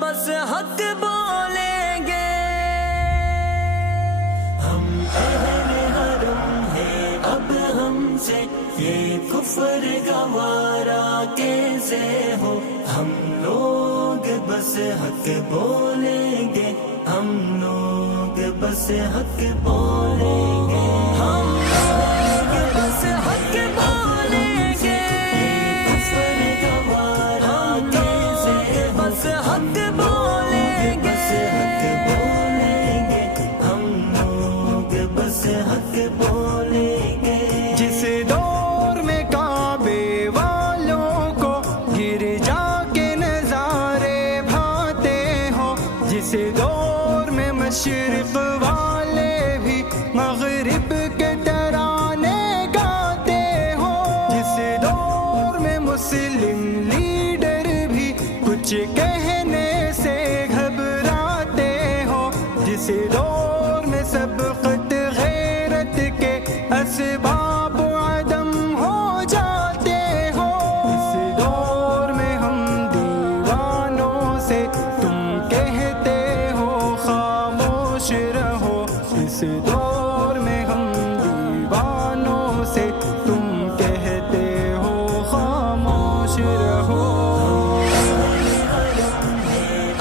بس حق بولیں گے. ہم اہل حرم ہیں اب ہم سے یہ کفر گوارا کیسے ہو. ہم لوگ بس حق بولیں گے. ہم لوگ بس حق بولیں گے. ہم لوگ بس حق بولیں گے. یہ کفر گوارا کیسے بس حق بولیں گے. بس حق بولیں گے. ہم لوگ بس حق بولیں گے. جس دور میں کعبے والوں کو گر جا کے نظارے بھاتے ہو، جس دور میں مشرق والے بھی مغرب کے ترانے گاتے ہو، جس دور میں مسلم لیڈر بھی کچھ کہنے سے گھبراتے ہو، جس دور میں سبقت غیرت کے اسباب عدم ہو جاتے ہو، اس دور میں ہم دیوانوں سے تم کہتے ہو خاموش رہو. اس دور میں ہم دیوانوں سے تم کہتے ہو خاموش رہو.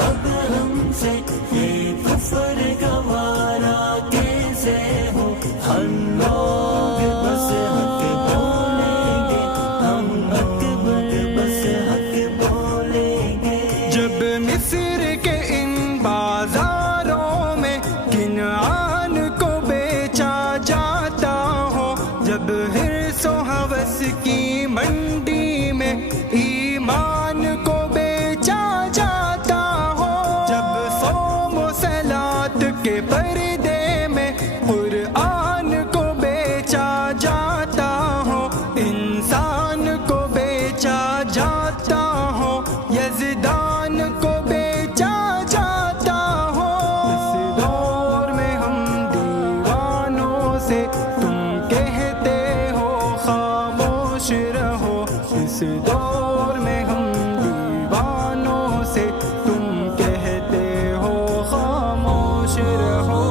اب ہم سے یہ کفر گوارا کیسے ہو. ہم لوگ بس حق بولیں گے. ہم اکبر بس حق بولیں گے. جب مصر کے ان بازاروں میں کنعان کو بیچا جاتا ہو، جب حرص و ہوس کی منڈی میں ایمان کو بیچا جاتا ہو، جب صوم و صلاۃ کے پردے میں قرآن کو بیچا جاتا ہو، انسان کو بیچا جاتا ہو، یزدان کو بیچا جاتا ہو. اس دور میں ہم دیوانوں سے تم کہتے ہو خاموش رہو. اس دور میں ہم دیوانوں سے تم کہتے ہو خاموش رہو.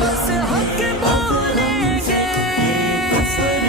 بس حق بولیں گے. یہ کفر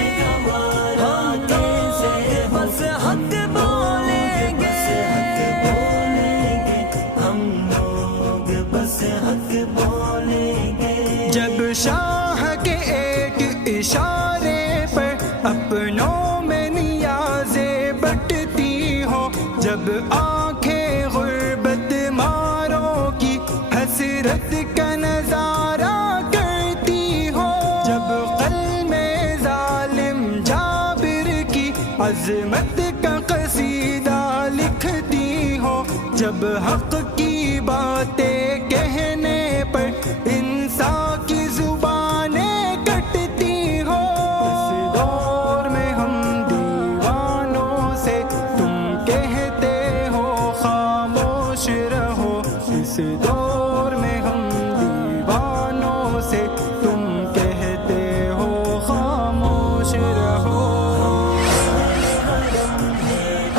گوارا کیسے بس حق بولیں گے. بس حق بولیں گے. ہم لوگ بس حق بولیں گے. جب شاہ کے ایک اشارے پر اپنوں میں نیازیں بٹتی ہو، جب آنکھیں غربت ماروں کی حسرت کا نظارہ کرتی ہو، جب قلب میں ظالم جابر کی عظمت کا قصیدہ لکھتی ہو، جب حق کی باتیں کہنے پر انسان کی زبانیں کٹتی ہو، اس دور میں ہم دیوانوں سے تم کہتے ہو خاموش رہو. اس دور میں ہم دیوانوں سے تم کہتے ہو خاموش رہو.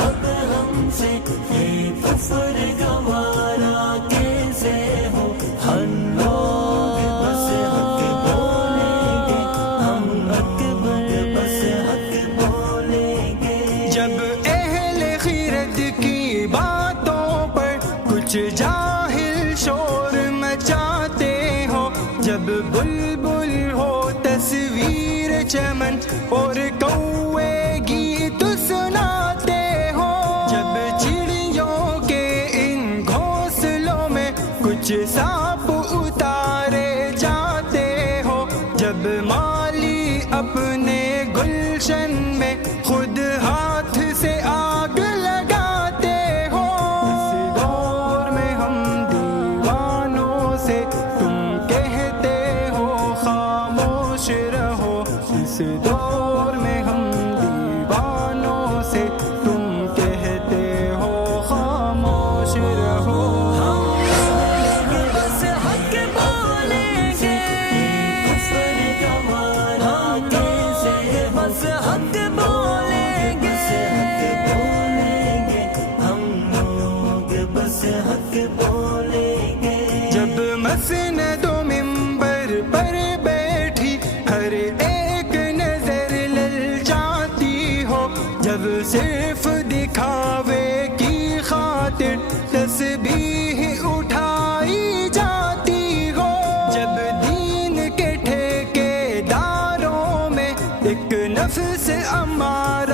اب ہم سے یہ کفر گوارا کیسے ہو. ہم لوگ بس حق بولیں گے. ہم اکبر بس حق بولیں گے. جب اہل خیرت کی باتوں پر کچھ جاہل شور مچاتے ہو، جب بلبل ہو تصویر چمن اور کوے گیت سناتے ہو، جب چڑیوں کے ان گھونسلوں میں کچھ سانپ اتارے جاتے ہو، جب مالی اپنے گلشن میں خود ہاتھ سے آگ لگاتے ہو، اس دور میں ہم دیوانوں سے تم کہتے ہو خاموش اس دور میں ہم دیوانوں سے تم کہتے ہو خاموش رہو. بس حق بولیں گے کفر گوارا کیسے ہو. بس حق بولیں گے ہم لوگ بس حق بولیں گے. جب مسند و منبر پر بیٹھی ہر ایک نظر للچاتی ہو. جب صرف دکھاوے کی خاطر تسبیح اٹھائی جاتی ہو. جب دین کے ٹھیکے داروں میں ایک نفس امارہ